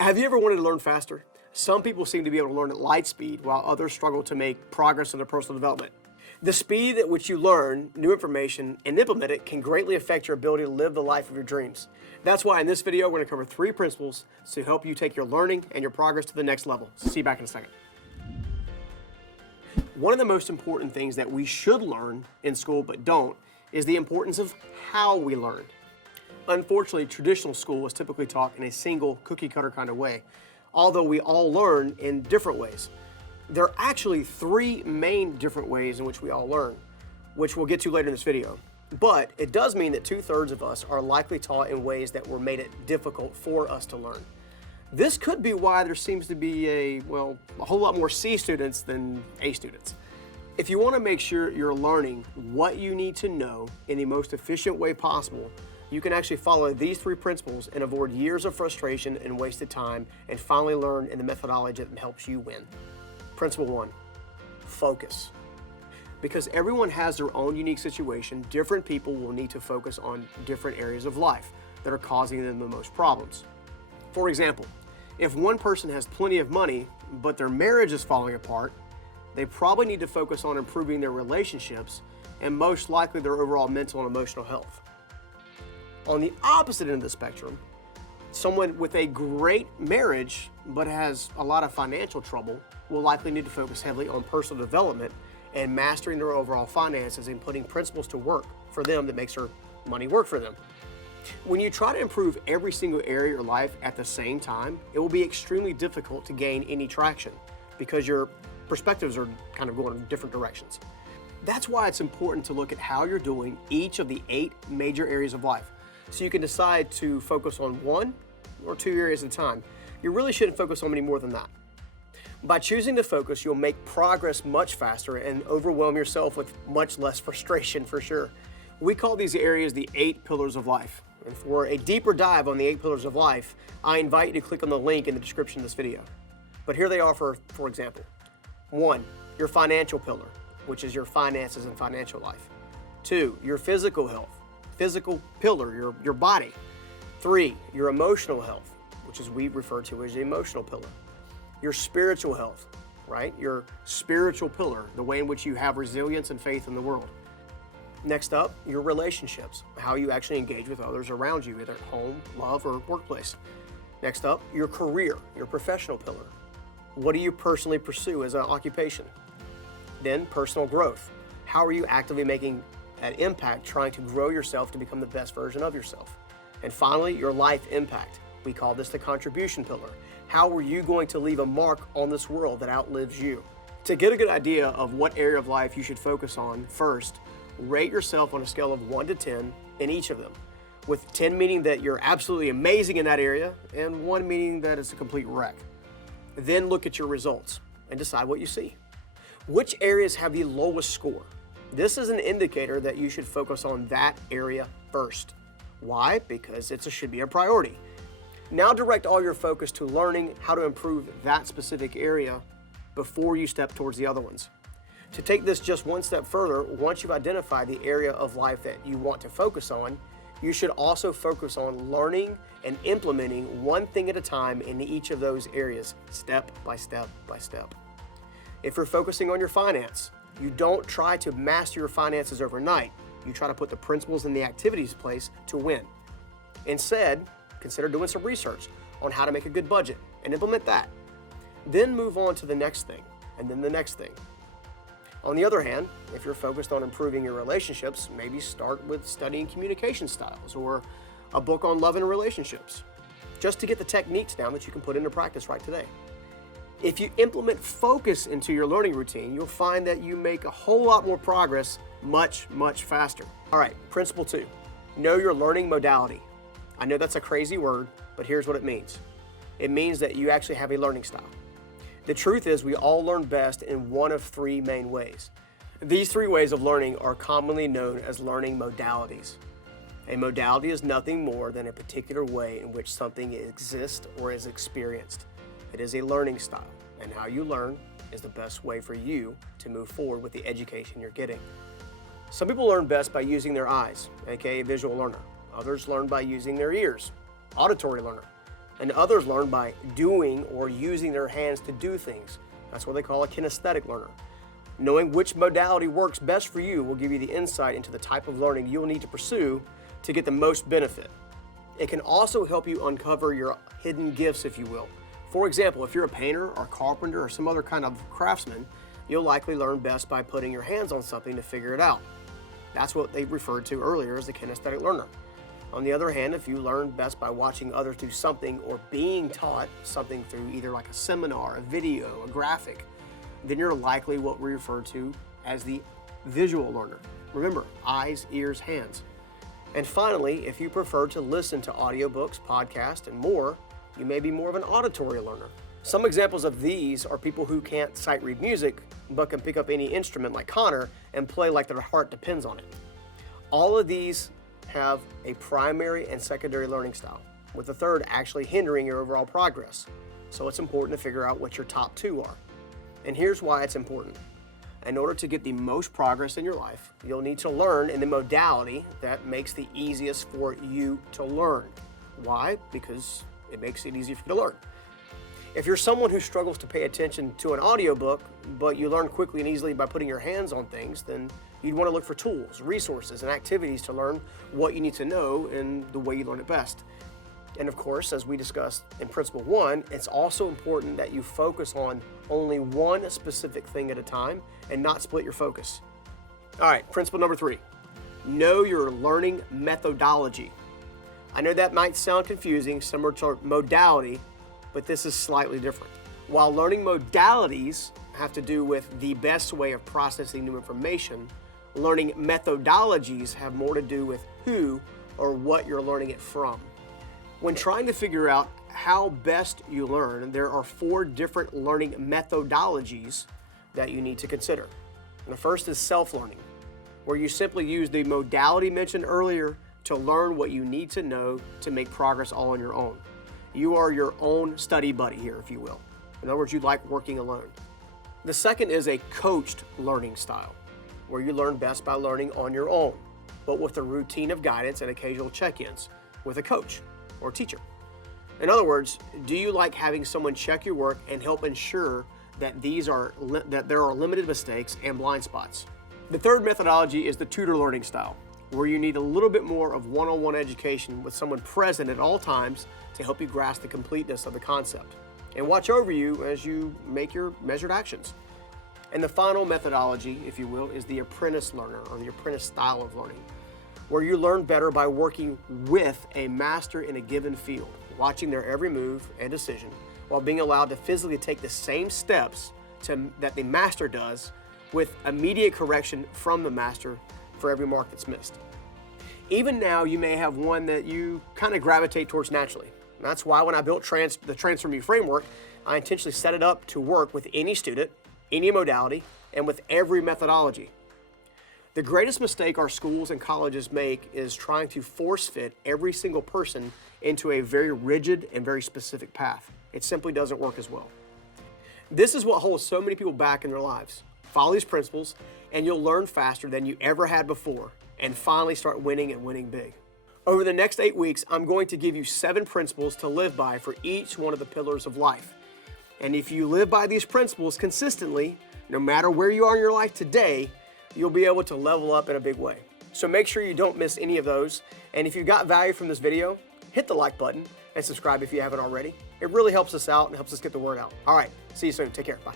Have you ever wanted to learn faster? Some people seem to be able to learn at light speed, while others struggle to make progress in their personal development. The speed at which you learn new information and implement it can greatly affect your ability to live the life of your dreams. That's why in this video, we're going to cover 3 principles to help you take your learning and your progress to the next level. See you back in a second. One of the most important things that we should learn in school but don't is the importance of how we learn. Unfortunately, traditional school is typically taught in a single cookie-cutter kind of way, although we all learn in different ways. There are actually 3 main different ways in which we all learn, which we'll get to later in this video. But it does mean that 2/3 of us are likely taught in ways that were made it difficult for us to learn. This could be why there seems to be a whole lot more C students than A students. If you want to make sure you're learning what you need to know in the most efficient way possible, you can actually follow these 3 principles and avoid years of frustration and wasted time and finally learn in the methodology that helps you win. Principle 1, focus. Because everyone has their own unique situation, different people will need to focus on different areas of life that are causing them the most problems. For example, if one person has plenty of money, but their marriage is falling apart, they probably need to focus on improving their relationships and most likely their overall mental and emotional health. On the opposite end of the spectrum, someone with a great marriage but has a lot of financial trouble will likely need to focus heavily on personal development and mastering their overall finances and putting principles to work for them that makes their money work for them. When you try to improve every single area of your life at the same time, it will be extremely difficult to gain any traction because your perspectives are kind of going in different directions. That's why it's important to look at how you're doing each of the 8 major areas of life, so you can decide to focus on 1 or 2 areas at a time. You really shouldn't focus on many more than that. By choosing to focus, you'll make progress much faster and overwhelm yourself with much less frustration for sure. We call these areas the 8 pillars of life. And for a deeper dive on the 8 pillars of life, I invite you to click on the link in the description of this video. But here they are for example. 1, your financial pillar, which is your finances and financial life. 2, your physical health, physical pillar, your body. 3, your emotional health, which is we refer to as the emotional pillar. Your spiritual health, right? Your spiritual pillar, the way in which you have resilience and faith in the world. Next up, your relationships, how you actually engage with others around you, either at home, love, or workplace. Next up, your career, your professional pillar. What do you personally pursue as an occupation? Then personal growth. How are you actively making an impact trying to grow yourself to become the best version of yourself? And finally, your life impact. We call this the contribution pillar. How are you going to leave a mark on this world that outlives you? To get a good idea of what area of life you should focus on first, rate yourself on a scale of 1 to 10 in each of them, with 10 meaning that you're absolutely amazing in that area and 1 meaning that it's a complete wreck. Then look at your results and decide what you see. Which areas have the lowest score? This is an indicator that you should focus on that area first. Why? Because it should be a priority. Now direct all your focus to learning how to improve that specific area before you step towards the other ones. To take this just 1 step further, once you've identified the area of life that you want to focus on, you should also focus on learning and implementing 1 thing at a time in each of those areas, step by step by step. If you're focusing on your finance, you don't try to master your finances overnight. You try to put the principles and the activities in place to win. Instead, consider doing some research on how to make a good budget and implement that. Then move on to the next thing, and then the next thing. On the other hand, if you're focused on improving your relationships, maybe start with studying communication styles or a book on love and relationships, just to get the techniques down that you can put into practice right today. If you implement focus into your learning routine, you'll find that you make a whole lot more progress much, much faster. All right, principle 2, know your learning modality. I know that's a crazy word, but here's what it means. It means that you actually have a learning style. The truth is we all learn best in 1 of 3 main ways. These 3 ways of learning are commonly known as learning modalities. A modality is nothing more than a particular way in which something exists or is experienced. It is a learning style, and how you learn is the best way for you to move forward with the education you're getting. Some people learn best by using their eyes, aka visual learner. Others learn by using their ears, auditory learner. And others learn by doing or using their hands to do things. That's what they call a kinesthetic learner. Knowing which modality works best for you will give you the insight into the type of learning you'll need to pursue to get the most benefit. It can also help you uncover your hidden gifts, if you will. For example, if you're a painter or carpenter or some other kind of craftsman, you'll likely learn best by putting your hands on something to figure it out. That's what they referred to earlier as the kinesthetic learner. On the other hand, if you learn best by watching others do something or being taught something through either like a seminar, a video, a graphic, then you're likely what we refer to as the visual learner. Remember, eyes, ears, hands. And finally, if you prefer to listen to audiobooks, podcasts, and more, you may be more of an auditory learner. Some examples of these are people who can't sight read music, but can pick up any instrument like Connor and play like their heart depends on it. All of these have a primary and secondary learning style, with the third actually hindering your overall progress. So it's important to figure out what your top two are. And here's why it's important. In order to get the most progress in your life, you'll need to learn in the modality that makes the easiest for you to learn. Why? Because it makes it easy for you to learn. If you're someone who struggles to pay attention to an audiobook, but you learn quickly and easily by putting your hands on things, then you'd want to look for tools, resources, and activities to learn what you need to know and the way you learn it best. And of course, as we discussed in Principle 1, it's also important that you focus on only one specific thing at a time and not split your focus. All right, Principle number 3, know your learning methodology. I know that might sound confusing, similar to modality, but this is slightly different. While learning modalities have to do with the best way of processing new information, learning methodologies have more to do with who or what you're learning it from. When trying to figure out how best you learn, there are 4 different learning methodologies that you need to consider. And the first is self-learning, where you simply use the modality mentioned earlier to learn what you need to know to make progress all on your own. You are your own study buddy here, if you will. In other words, you like working alone. The second is a coached learning style, where you learn best by learning on your own, but with a routine of guidance and occasional check-ins with a coach or teacher. In other words, do you like having someone check your work and help ensure that that there are limited mistakes and blind spots? The third methodology is the tutor learning style, where you need a little bit more of one-on-one education with someone present at all times to help you grasp the completeness of the concept and watch over you as you make your measured actions. And the final methodology, if you will, is the apprentice learner or the apprentice style of learning, where you learn better by working with a master in a given field, watching their every move and decision while being allowed to physically take the same steps that the master does with immediate correction from the master for every mark that's missed. Even now, you may have one that you kind of gravitate towards naturally. That's why when I built the Transform You framework, I intentionally set it up to work with any student, any modality, and with every methodology. The greatest mistake our schools and colleges make is trying to force fit every single person into a very rigid and very specific path. It simply doesn't work as well. This is what holds so many people back in their lives. Follow these principles and you'll learn faster than you ever had before and finally start winning and winning big. Over the next 8 weeks, I'm going to give you 7 principles to live by for each one of the pillars of life. And if you live by these principles consistently, no matter where you are in your life today, you'll be able to level up in a big way. So make sure you don't miss any of those. And if you got value from this video, hit the like button and subscribe if you haven't already. It really helps us out and helps us get the word out. All right, see you soon. Take care. Bye.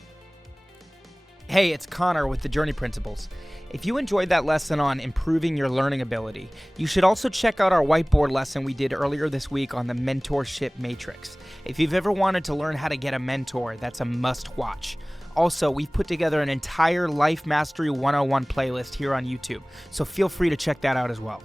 Hey, it's Connor with the Journey Principles. If you enjoyed that lesson on improving your learning ability, you should also check out our whiteboard lesson we did earlier this week on the mentorship matrix. If you've ever wanted to learn how to get a mentor, that's a must-watch. Also, we've put together an entire Life Mastery 101 playlist here on YouTube, so feel free to check that out as well.